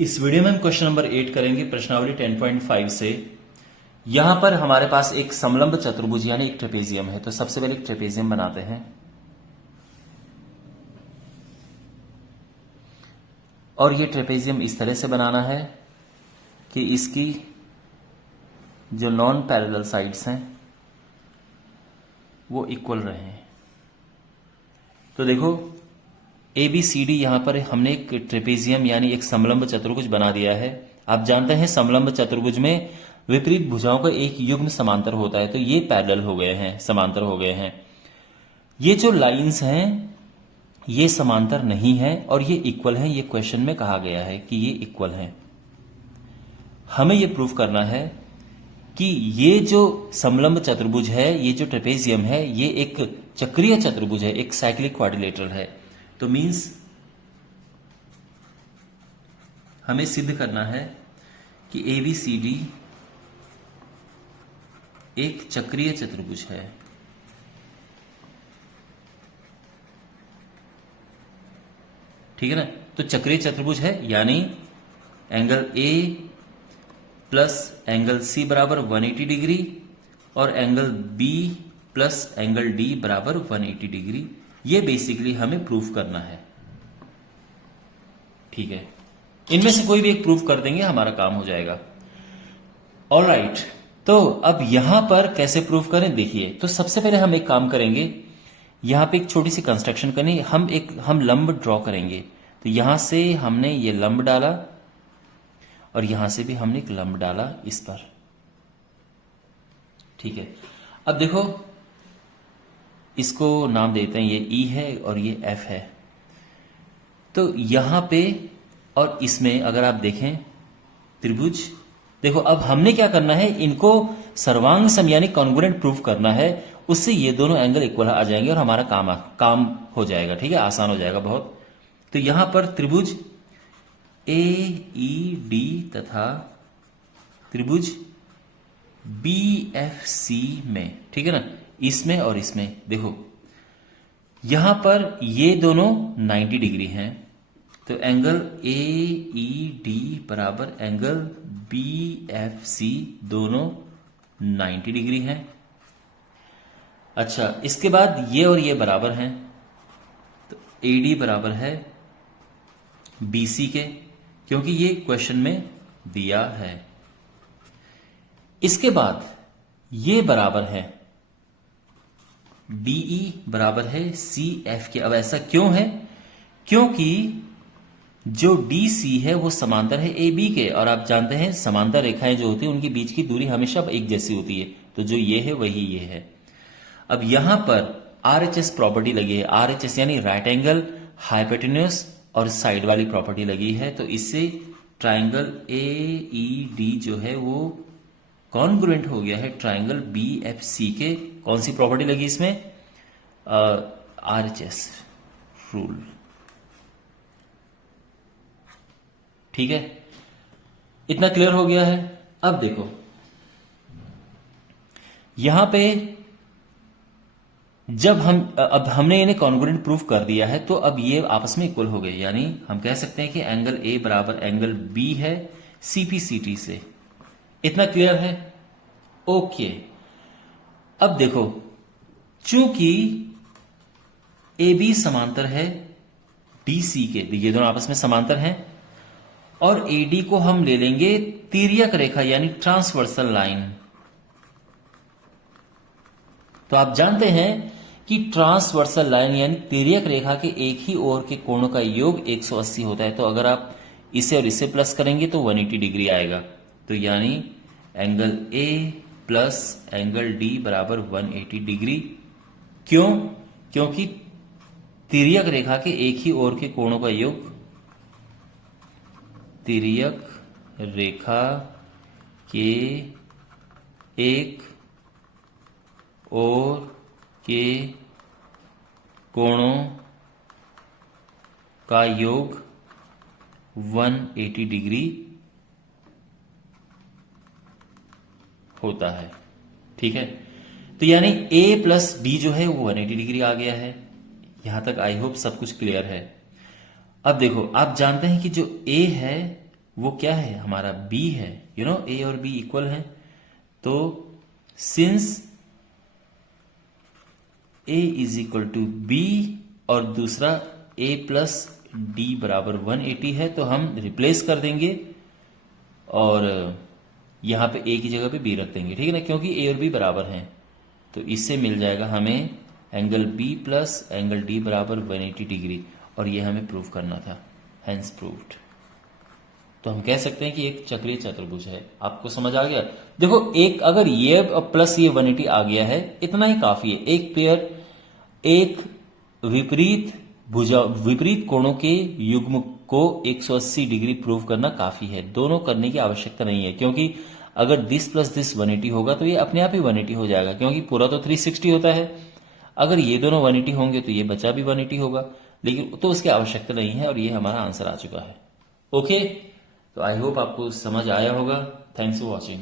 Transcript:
इस वीडियो में हम क्वेश्चन नंबर 8 करेंगे प्रश्नावली 10.5 से। यहां पर हमारे पास एक समलंब चतुर्भुज यानी एक ट्रेपेजियम है। तो सबसे पहले एक ट्रेपेजियम बनाते हैं और ये ट्रेपेजियम इस तरह से बनाना है कि इसकी जो नॉन पैरेलल साइड्स हैं वो इक्वल रहें। तो देखो ए बी सी डी यहां पर हमने एक ट्रेपेजियम यानी एक समलंब चतुर्भुज बना दिया है। आप जानते हैं समलंब चतुर्भुज में विपरीत भुजाओं का एक युग्म समांतर होता है। तो ये पैरेलल हो गए हैं, समांतर हो गए हैं। ये जो लाइंस हैं ये समांतर नहीं है और ये इक्वल हैं। ये क्वेश्चन में कहा गया है कि ये इक्वल हैं। हमें ये प्रूफ करना है कि ये जो समलंब चतुर्भुज है, ये जो ट्रेपेजियम है, ये एक चक्रीय चतुर्भुज है, एक साइक्लिक क्वाड्रिलेटरल है। तो मींस हमें सिद्ध करना है कि ABCD एक चक्रीय चतुर्भुज है। ठीक है ना। तो चक्रीय चतुर्भुज है यानी angle A plus angle C बराबर 180 डिग्री और angle B plus angle D बराबर 180 डिग्री। ये बेसिकली हमें प्रूफ करना है। ठीक है, इनमें से कोई भी एक प्रूफ कर देंगे, हमारा काम हो जाएगा। ऑलराइट, तो अब यहां पर कैसे प्रूफ करें देखिए। तो सबसे पहले हम एक काम करेंगे, यहां पे एक छोटी सी कंस्ट्रक्शन करनी। हम लंब ड्रॉ करेंगे। तो यहां से हमने ये लंब डाला और यहां से भी हमने एक लंब डाला इस पर। ठीक है, अब देखो इसको नाम देते हैं, ये E है और ये F है। तो यहां पे और इसमें अगर आप देखें त्रिभुज, देखो अब हमने क्या करना है, इनको सर्वांग सम यानी कॉन्ग्रुएंट प्रूफ करना है। उससे ये दोनों एंगल इक्वल आ जाएंगे और हमारा काम हो जाएगा। ठीक है, आसान हो जाएगा बहुत। तो यहां पर त्रिभुज AED तथा त्रिभुज BFC में, ठीक है ना, इसमें और इसमें देखो यहां पर ये दोनों 90 डिग्री हैं। तो एंगल AED बराबर एंगल BFC दोनों 90 डिग्री हैं। अच्छा, इसके बाद ये और ये बराबर हैं। तो AD बराबर है BC के, क्योंकि ये क्वेश्चन में दिया है। इसके बाद ये बराबर है DE बराबर है CF के। अब ऐसा क्यों है? क्योंकि जो DC है वो समांतर है AB के, और आप जानते हैं समांतर रेखाएं जो होती हैं उनके बीच की दूरी हमेशा एक जैसी होती है। तो जो ये है वही ये है। अब यहां पर RHS प्रॉपर्टी लगी है। RHS यानी राइट एंगल, हाइपोटेन्यूज और साइड वाली प्रॉपर्टी लगी है। तो इससे ट्राइंगल AED जो है वो कॉन्ग्रुएंट हो गया है ट्राइंगल BFC के। कौन सी प्रॉपर्टी लगी इसमें? RHS rule. ठीक है, इतना क्लियर हो गया है। अब देखो यहां पे जब अब हमने इन्हें कॉन्ग्रुएंट प्रूफ कर दिया है, तो अब ये आपस में इक्वल हो गए। यानी हम कह सकते हैं कि एंगल A बराबर एंगल B है CPCT से। इतना क्लियर है? ओके। अब देखो चूंकि AB समांतर है DC के, ये दोनों आपस में समांतर हैं, और AD को हम ले लेंगे तिर्यक रेखा यानी ट्रांसवर्सल लाइन। तो आप जानते हैं कि ट्रांसवर्सल लाइन यानी तिर्यक रेखा के एक ही ओर के कोणों का योग 180 होता है। तो अगर आप इसे और इसे प्लस करेंगे तो 180 डिग्री आएगा। तो यानी angle A plus angle D बराबर 180 डिग्री। क्यों? क्योंकि तिर्यक रेखा के एक ही ओर के कोणों का योग, तिर्यक रेखा के एक ओर के कोणों का योग 180 डिग्री होता है। ठीक है, तो यानी A प्लस D जो है वो 180 डिग्री आ गया है। यहां तक आई होप सब कुछ क्लियर है। अब देखो आप जानते हैं कि जो A है वो क्या है, हमारा बी है। यू नो ए और बी इक्वल है, तो since A is equal to B और दूसरा ए प्लस डी बराबर 180 है, तो हम रिप्लेस कर देंगे और यहां पे ए की जगह पे बी रख देंगे, ठीक है ना, क्योंकि ए और बी बराबर हैं। तो इससे मिल जाएगा हमें angle B plus angle D बराबर 180 डिग्री, और ये हमें प्रूव करना था, हेंस प्रूव्ड। तो हम कह सकते हैं कि एक चक्रीय चतुर्भुज है। आपको समझ आ गया? देखो, एक अगर ये प्लस ये 180 आ गया है, इतना ही काफी है। एक पेयर एक विपरीत कोणों के युग्म को 180 डिग्री प्रूव करना काफी है। दोनों करने की आवश्यकता नहीं है, क्योंकि अगर दिस प्लस दिस 180 होगा तो ये अपने आप ही 180 हो जाएगा, क्योंकि पूरा तो 360 होता है। अगर ये दोनों 180 होंगे तो ये बचा भी 180 होगा, लेकिन तो उसकी आवश्यकता नहीं है, और ये हमारा आंसर आ चुका है। ओके, तो आई होप आपको समझ आया होगा। Thanks for watching.